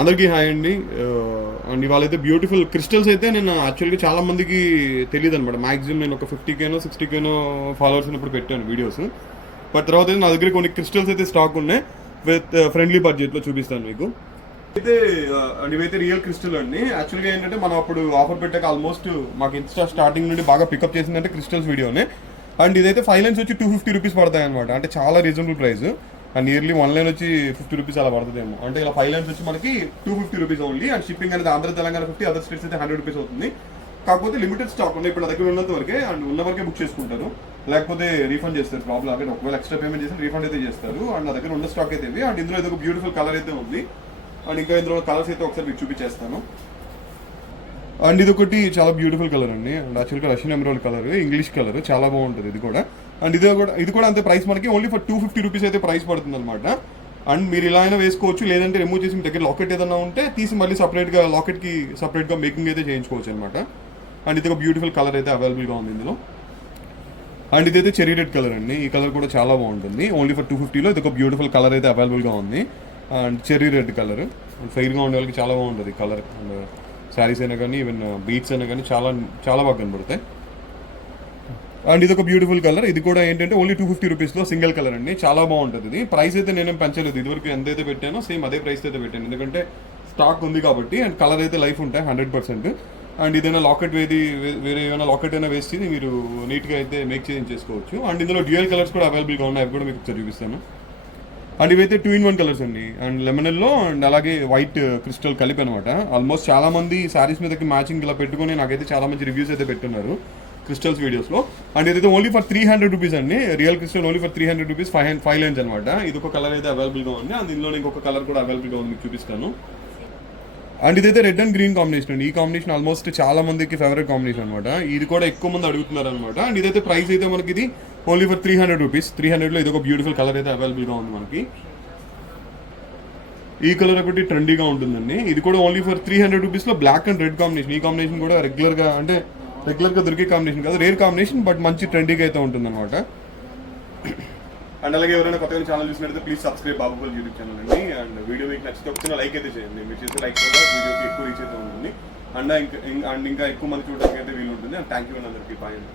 అందరికీ హాయ్ అండి. అండ్ ఇవాళ అయితే బ్యూటిఫుల్ క్రిస్టల్స్ అయితే నేను యాక్చువల్గా చాలా మందికి తెలియదు అనమాట మాక్సిమం నేను ఒక ఫిఫ్టీ కేనో సిక్స్టీ కేనో ఫాలోవర్స్ ఉన్నప్పుడు పెట్టాను వీడియోస్ బట్ తర్వాత అయితే నా దగ్గర కొన్ని క్రిస్టల్స్ అయితే స్టాక్ ఉన్నాయి. విత్ ఫ్రెండ్లీ బడ్జెట్లో చూపిస్తాను మీకు. అయితే ఇవైతే రియల్ క్రిస్టల్ అండి. యాక్చువల్గా ఏంటంటే మనం అప్పుడు ఆఫర్ పెట్టాక ఆల్మోస్ట్ మాకు ఇన్స్టా స్టార్టింగ్ నుండి బాగా పికప్ చేసిందంటే క్రిస్టల్స్ వీడియోనే అండ్ ఇదైతే ఫైవ్ లైన్స్ వచ్చి టూ ఫిఫ్టీ రూపీస్ పడతాయి అనమాట అంటే చాలా reasonable price and yearly one line వచ్చి ఫిఫ్టీ రూపీస్ అలా పడుతుందేమో. అంటే ఇలా ఫైవ్ లైన్స్ వచ్చి మనకి two fifty rupees only and shipping అనేది Andhra Telangana fifty other states అయితే హండ్రెడ్ రూపీస్ అవుతుంది. కాకపోతే లిమిటెడ్ స్టాక్ ఉంది ఇప్పుడు దగ్గర ఉన్నంత వరకే అండ్ ఉన్న వరకే బుక్ చేసుకుంటారు. లేకపోతే రీఫండ్ చేస్తారు. ప్రాబ్లం అక్కడ ఒకవేళ ఎక్స్ట్రా పేమెంట్ చేసి రీఫండ్ అయితే చేస్తారు. అండ్ నా దగ్గర ఉన్న స్టాక్ అయితే ఇవి. అండ్ ఇందులో ఇది ఒక బ్యూటిఫుల్ కలర్ అయితే ఉంది. అండ్ ఇంకా ఇందులో కలర్స్ అయితే ఒకసారి మీకు చూపించేస్తాను. అండ్ ఇది ఒకటి చాలా బ్యూటిఫుల్ కలర్ అండి. అండ్ యాక్చువల్గా Russian emerald colour English colour చాలా బాగుంటుంది ఇది కూడా. అండ్ ఇది కూడా ఇది కూడా అంతే ప్రైస్ మనకి. Only for two fifty rupees అయితే ప్రైస్ పడుతుంది అనమాట అండ్ మీరు ఇలా అయినా వేసుకోవచ్చు. లేదంటే రిమూవ్ చేసి మీ దగ్గర లాకెట్ ఏదైనా ఉంటే తీసి మళ్ళీ సపరేట్గా లాకెట్కి సపరేట్గా మేకింగ్ అయితే చేయించుకోవచ్చు అనమాట అండ్ ఇది ఒక బ్యూటిఫుల్ కలర్ అయితే అవైలబుల్గా ఉంది ఇందులో. అండ్ ఇదైతే చెరీ రెడ్ కలర్ అండి. ఈ కలర్ కూడా చాలా బాగుంటుంది. ఓన్లీ ఫర్ టూ ఫిఫ్టీలో ఇది ఒక బ్యూటిఫుల్ కలర్ అయితే అవైలబుల్గా ఉంది. And cherry red colour and ఫెయిర్గా ఉండే వాళ్ళకి చాలా బాగుంటుంది కలర్ అండ్ శారీస్ అయినా కానీ ఈవెన్ బీట్స్ అయినా కానీ చాలా చాలా బాగా కనబడతాయి. అండ్ ఇది ఒక బ్యూటిఫుల్ కలర్ ఇది కూడా ఏంటంటే ఓన్లీ టూ ఫిఫ్టీ రూపీస్లో సింగిల్ కలర్ అండి. చాలా బాగుంటుంది ఇది. ప్రైస్ అయితే నేనేం పెంచలేదు. ఇదివరకు ఎంతైతే పెట్టానో సేమ్ అదే ప్రైస్ అయితే పెట్టాను. ఎందుకంటే స్టాక్ ఉంది కాబట్టి అండ్ కలర్ అయితే లైఫ్ ఉంటాయి హండ్రెడ్ పర్సెంట్ అండ్ ఇదైనా లాకెట్ వేది వే- వేరే ఏమైనా లాకెట్ అయినా వేసి మీరు నీట్గా అయితే మేక్ చేంజ్ చేసుకోవచ్చు. అండ్ ఇందులో డ్యూయల్ కలర్స్ కూడా అవైలబుల్గా ఉన్నాయి. అవి కూడా మీకు ఒకసారి చూపిస్తాను. అండ్ ఇవైతే టూ ఇన్ వన్ కలర్స్ అండి. అండ్ లెమనల్లో అండ్ అలాగే వైట్ క్రిస్టల్ కలిపి అనమాట. ఆల్మోస్ట్ చాలామంది శారీస్ మీదకి మ్యాచింగ్ ఇలా పెట్టుకొని నాకైతే చాలా మంచి రివ్యూస్ అయితే పెట్టున్నారు. క్రిస్టల్స్ వీడియోస్లో. అండ్ ఇదైతే only for three hundred rupees అండి. Real crystal only for three hundred rupees five five lines అనమాట ఇది ఒక కలర్ అయితే అవైలబుల్గా ఉంది. అండ్ ఇందులో ఇంకొక కలర్ కూడా అవైలబుల్గా ఉంది మీకు చూపిస్తాను. అండ్ ఇదైతే రెడ్ అండ్ గ్రీన్ కాంబినేషన్ అండి. ఈ కాంబినేషన్ ఆల్మోస్ట్ చాలా మందికి ఫేవరెట్ కాంబినేషన్ అనమాట ఇది కూడా ఎక్కువ మంది అడుగుతున్నారు అనమాట అండ్ ఇదైతే ప్రైస్ అయితే మనకి ఇది only for three hundred rupees three హండ్రెడ్లో ఇది ఒక బ్యూటిఫుల్ కలర్ అయితే అవైలబుల్గా ఉంది మనకి. ఈ కలర్ ఒకటి ట్రెండీగా ఉంటుందండి. ఇది కూడా ఓన్లీ ఫర్ త్రీ హండ్రెడ్ రూపీస్లో బ్లాక్ అండ్ రెడ్ కాంబినేషన్ ఈ కాంబినేషన్ కూడా రెగ్యులర్గా అంటే రెగ్యులర్గా దొరికే కాంబినేషన్ కాదు. రేర్ కాంబినేషన్ బట్ మంచి ట్రెండీగా అయితే ఉంటుంది అనమాట అండ్ అలాగే ఎవరైనా కొత్తగా ఛానల్ చూసినట్లయితే ప్లీజ్ సబ్స్క్రైబ్ బాబుపల్ యూట్యూబ్ ఛానల్ అండి. అండ్ వీడియో మీకు నచ్చితే ఒక లైక్ అయితే చేయండి. మీరు చేసే లైక్ కూడా వీడియోకి ఎక్కువ రీచ్ అయితే ఉంటుంది. అండ్ ఇంకా అండ్ ఇంకా ఎక్కువ మంది చూడడానికి అయితే వీలు ఉంటుంది అండ్ థ్యాంక్ యూ అందరికీ. బాయ్ అండి.